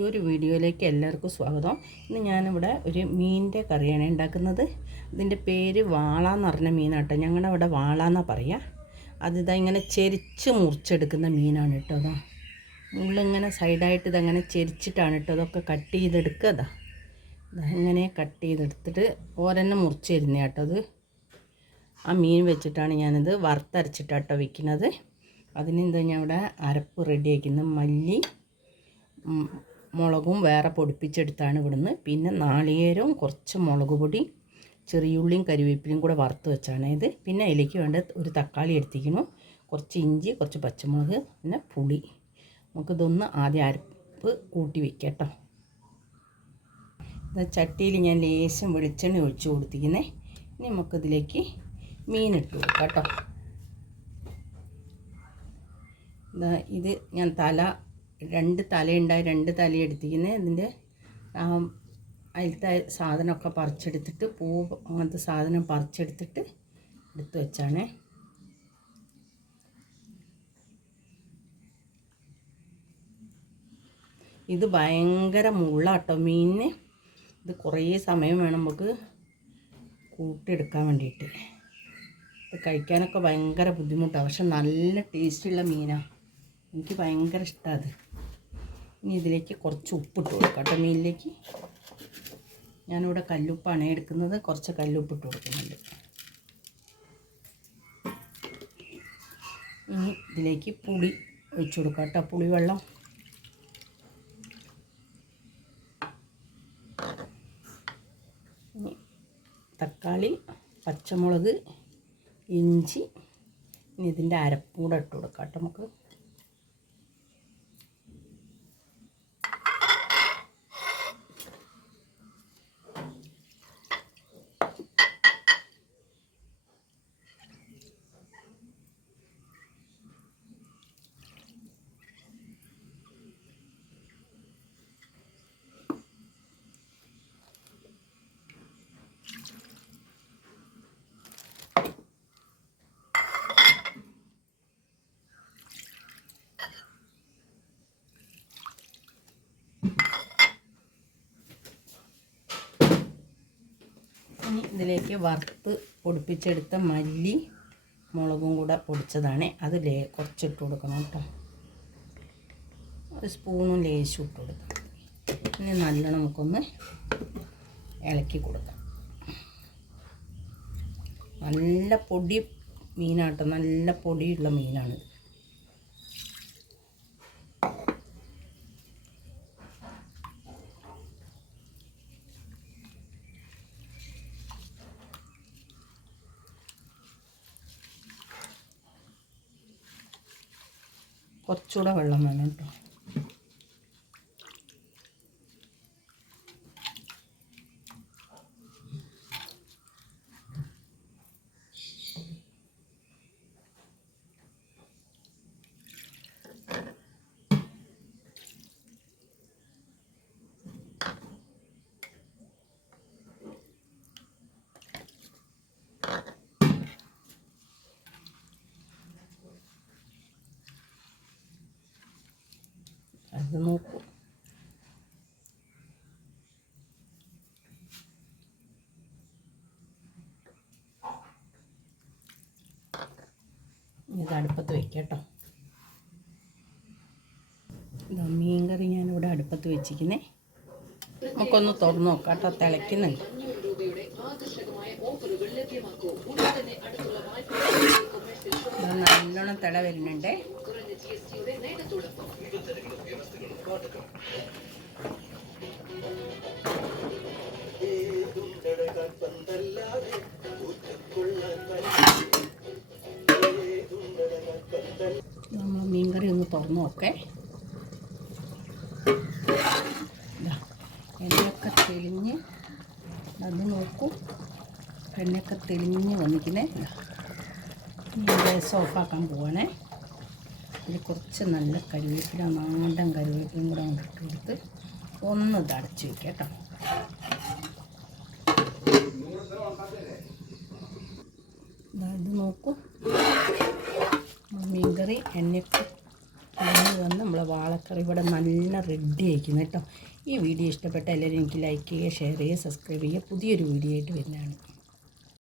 പുതിയൊരു വീഡിയോയിലേക്ക് എല്ലാവർക്കും സ്വാഗതം. ഇന്ന് ഞാനിവിടെ ഒരു മീനിന്റെ കറിയാണ് ഉണ്ടാക്കുന്നത്. ഇതിന്റെ പേര് വാള എന്ന് പറഞ്ഞ മീനാട്ടോ. ഞങ്ങളുടെ അവിടെ വാള എന്നാണ് പറയുക അതിതാ ഇങ്ങനെ ചെരിച്ച് മുറിച്ചെടുക്കുന്ന മീനാണ് കേട്ടോ അതാ. മുള്ളിങ്ങനെ സൈഡായിട്ട് ഇതങ്ങനെ ചെരിച്ചിട്ടാണ് കേട്ടോ അതൊക്കെ കട്ട് ചെയ്തെടുക്കുക അതാ. ഇതങ്ങനെ കട്ട് ചെയ്തെടുത്തിട്ട് ഓരെന്നെ മുറിച്ച് തരുന്ന കേട്ടോ അത്. ആ മീൻ വെച്ചിട്ടാണ് ഞാനിത് വറുത്തരച്ചിട്ടാട്ടോ വയ്ക്കുന്നത് അതിന് എന്താ ഞാൻ ഇവിടെ അരപ്പ് റെഡിയാക്കുന്നത് മല്ലി മുളകും വേറെ പൊടിപ്പിച്ചെടുത്താണ് ഇവിടുന്ന്. പിന്നെ നാളികേരവും കുറച്ച് മുളക് പൊടി ചെറിയുള്ളിയും കരിവേപ്പിലയും കൂടെ വറുത്ത് വെച്ചാണ് ഇത്. പിന്നെ അതിലേക്ക് വേണ്ട ഒരു തക്കാളി എടുത്തിരിക്കുന്നു. കുറച്ച് ഇഞ്ചി കുറച്ച് പച്ചമുളക് പിന്നെ പുളി. നമുക്കിതൊന്ന് ആദ്യം അരപ്പ് കൂട്ടി വെക്കാം കേട്ടോ. ചട്ടിയിൽ ഞാൻ ലേശം വെളിച്ചെണ്ണ ഒഴിച്ചു കൊടുത്തിരിക്കുന്നേ. ഇനി നമുക്കിതിലേക്ക് മീനിട്ട് കൊടുക്കാം കേട്ടോ. ഇത് ഞാൻ തല രണ്ട് തലയുണ്ടായി രണ്ട് തല എടുത്തിരിക്കുന്നത് ഇതിന്റെ അതിലത്തെ സാധനമൊക്കെ പറിച്ചെടുത്തിട്ട് പൂ അങ്ങനത്തെ സാധനം പറിച്ചെടുത്തിട്ട് എടുത്തു വെച്ചാണേ. ഇത് ഭയങ്കര മുള്ളാട്ടോ മീനിന്. ഇത് കുറേ സമയം വേണം നമുക്ക് കൂട്ടിയെടുക്കാൻ വേണ്ടിയിട്ട്. ഇത് കഴിക്കാനൊക്കെ ഭയങ്കര ബുദ്ധിമുട്ടാണ് പക്ഷെ നല്ല ടേസ്റ്റുള്ള മീനാണ് എനിക്ക് ഭയങ്കര ഇഷ്ടമാണ് അത്. ഇനി ഇതിലേക്ക് കുറച്ച് ഉപ്പിട്ട് കൊടുക്കാം. കേട്ടോ മീനിലേക്ക്. ഞാനിവിടെ കല്ലുപ്പാണ് എടുക്കുന്നത്. കുറച്ച് കല്ലുപ്പിട്ട് കൊടുക്കുന്നുണ്ട്. ഇനി ഇതിലേക്ക് പുളി ഒഴിച്ചു കൊടുക്കാം കേട്ടോ. പുളിവെള്ളം. ഇനി തക്കാളി പച്ചമുളക് ഇഞ്ചി ഇനി ഇതിന്റെ അരപ്പും കൂടെ ഇട്ട് കൊടുക്കാം കേട്ടോ നമുക്ക്. ഇതിലേക്ക് വറുത്ത് പൊടിപ്പിച്ചെടുത്ത മല്ലി മുളകും കൂടെ പൊടിച്ചതാണ്. അത് ലേ കുറച്ചിട്ട് കൊടുക്കണം കേട്ടോ. ഒരു സ്പൂണും ലേശം ഇട്ട് കൊടുക്കാം ഇനി നല്ലോണം നമുക്കൊന്ന് ഇളക്കി കൊടുക്കാം. നല്ല പൊടി മീനാട്ടോ. നല്ല പൊടിയുള്ള മീനാണ് കുറച്ചുകൂടെ വെള്ളം വേണം കേട്ടോ. അത് നോക്കൂ ഇത് അടുപ്പത്ത് വെക്കാം കേട്ടോ മീൻ കറി ഞാനിവിടെ അടുപ്പത്ത് വെച്ചിരിക്കുന്നേ. നമുക്കൊന്ന് തുറന്ന് നോക്കാം കേട്ടോ തിളയ്ക്കുന്നുണ്ട് നല്ലോണം തിള വരുന്നുണ്ടേ. നമ്മൾ മീൻകറി ഒന്ന് തുറന്ന് നോക്കേ. എണ്ണയൊക്കെ തെളിഞ്ഞ് അത് നോക്കൂ. എണ്ണയൊക്കെ തെളിഞ്ഞ് വന്നിക്കുന്നേ ഗ്യാസ് ഓഫാക്കാൻ പോവാണേ. ഇതിൽ കുറച്ച് നല്ല കരുവേപ്പില നാടൻ കരുവേപ്പിലും കൂടെ ഇട്ട് കൊടുത്ത് ഒന്ന് തടച്ചു വയ്ക്കുക കേട്ടോ. ഇത് നോക്കൂ. മീൻകറി എന്നിട്ട് തെളിഞ്ഞ് വന്ന് നമ്മളെ വാളക്കറി ഇവിടെ നല്ല റെഡി ആയിരിക്കുന്നു കേട്ടോ. ഈ വീഡിയോ ഇഷ്ടപ്പെട്ട എല്ലാവരും എനിക്ക് ലൈക്ക് ചെയ്യുക ഷെയർ ചെയ്യുക സബ്സ്ക്രൈബ് ചെയ്യുക. പുതിയൊരു വീഡിയോ ആയിട്ട് വരുന്നതാണ്.